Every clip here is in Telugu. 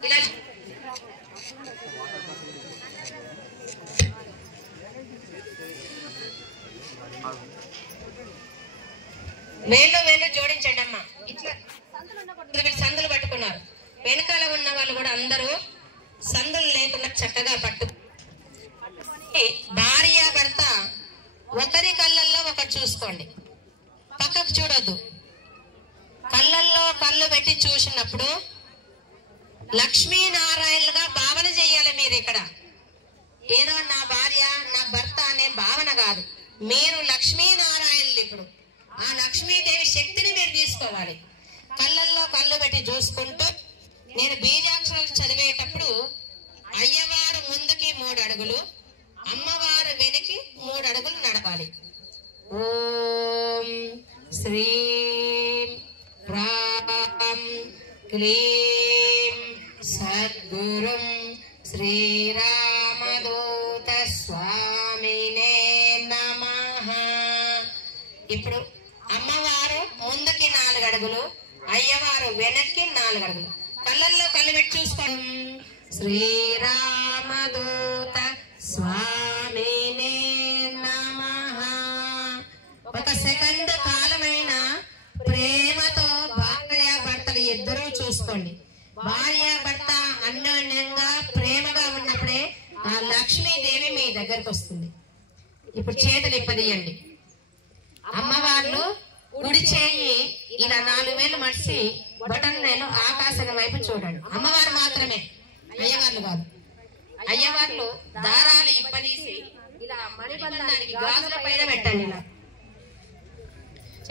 వేళ్ళు వేళ్ళు జోడించండి అమ్మా. ఇట్లా సందులు పట్టుకున్నారు. వెనకాల ఉన్న వాళ్ళు కూడా అందరూ సందులు లేకుండా చక్కగా పట్టు. భార్య భర్త ఒకరి కళ్ళల్లో ఒకరు చూసుకోండి, పక్కకు చూడొద్దు. కళ్ళల్లో కళ్ళు పెట్టి చూసినప్పుడు లక్ష్మీనారాయణులుగా భావన చెయ్యాలి. మీరు ఇక్కడ ఏదో నా భార్య నా భర్త అనే భావన కాదు, మీరు లక్ష్మీనారాయణులు. ఇప్పుడు ఆ లక్ష్మీదేవి శక్తిని మీరు తీసుకోవాలి. కళ్ళల్లో కళ్ళు పెట్టి చూసుకుంటూ నేను బీజాక్షరాలు చదివేటప్పుడు అయ్యవారు ముందుకి 3 అడుగులు, అమ్మవారు వెనక్కి 3 అడుగులు నడపాలి. ఓం శ్రీం రాం క్లీం సద్గురుం శ్రీరామదూత స్వామినే నమః. ఇప్పుడు అమ్మవారు ముందుకి 4 అడుగులు, అయ్యవారు వెనక్కి 4 అడుగులు. కళ్ళల్లో కళ్ళు పెట్టి చూసుకోండి. శ్రీరామదూత స్వామినే నమః. ఒక సెకండ్ కాలమైన ప్రేమతో భార్య భర్తలు ఇద్దరూ చూసుకోండి. భార్య భర్త అన్యోన్యంగా ప్రేమగా ఉన్నప్పుడే ఆ లక్ష్మీదేవి మీ దగ్గరకు వస్తుంది. ఇప్పుడు చేతులు ఇప్పదీయండి. అమ్మవార్లు కుడి చేయి ఇలా 4 వేలు మడిచి బటన్ నేను ఆకాశం వైపు చూడండి. అమ్మవారు మాత్రమే, అయ్యవార్లు కాదు. అయ్యవార్లు దారాలు ఇప్పదీసి ఇలా మణిబంధానికి గాజుల పైన పెట్టండి. ఇలా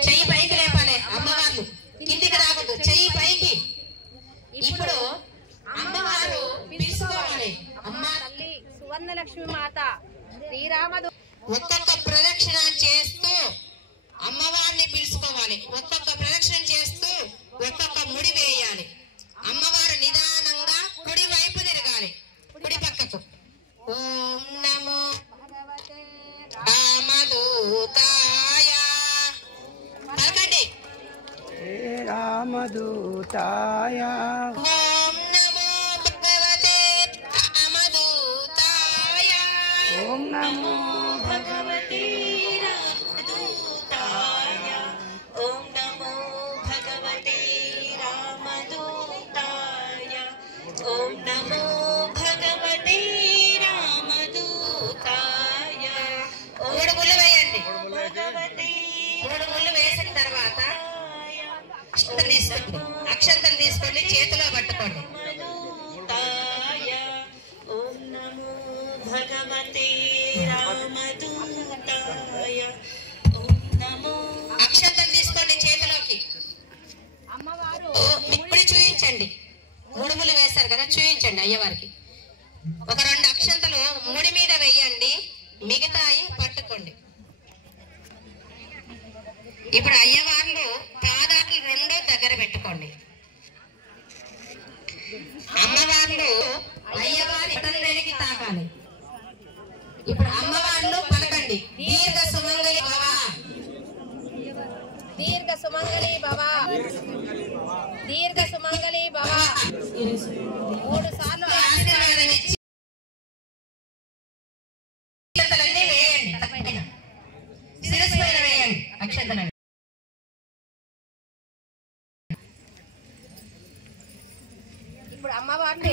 చెయ్యి పైకి లేపాలి. అమ్మవార్లు కిందికి రాకూడదు, చెయ్యి పైకి. ఇప్పుడు అమ్మవారు పిలుచుకోవాలి. అమ్మ తల్లి సువర్ణ లక్ష్మి మాత శ్రీరామదు. ఒక్కొక్క ప్రదక్షిణ చేస్తూ అమ్మవారిని పిలుచుకోవాలి. ఒక్కొక్క ప్రదక్షిణ చేస్తూ ఒక్కొక్క ముడి వేయాలి. అమ్మవారు నిదానంగా కుడి వైపు తిరగాలి, కుడి పక్కకు. ఓం నమో భగవతే రామదూతాయ. పలకండి. రామదూతాయ. ఓం నమో భగవతే రామదూతాయ. ఓం నమో భగవతే రామదూతాయ. ఓం నమో భగవతే రామదూతాయ. ఓం నమో భగవతే రామదూతాయ. 3 ముళ్ళు వేయండి. 3 ముళ్ళు వేసిన తర్వాత అక్షంతలు తీసుకోండి, చేతిలో పట్టుకోండి. ఓం నమో భగవతే రామదూతాయ. ఓం నమో. అక్షంతలు తీసుకోండి చేతిలోకి. అమ్మవారు ఇప్పుడు చూయించండి. 3 ముళ్ళు వేస్తారు కదా, చూయించండి అయ్యవారికి. ఒక 2 అక్షంతలు ముడి మీద వేయండి, మిగతాయి పట్టుకోండి. ఇప్పుడు అయ్యవార్లు పాదాలు 2 దగ్గర పెట్టుకోండి. అమ్మవార్లు అయ్యవారి వెలికి తాకాలి. ఇప్పుడు అమ్మవార్లు పలకండి. దీర్ఘ సుమంగళి భవ, దీర్ఘ సుమంగళి భవ, దీర్ఘ సుమంగళి భవ. 3 సార్లు ఆశీర్వాదం ఇచ్చి అక్షంతలన్నీ వేయండి. శిరస్సు పైన వేయండి అక్షంతలన్నీ. ఇప్పుడు అమ్మవారిని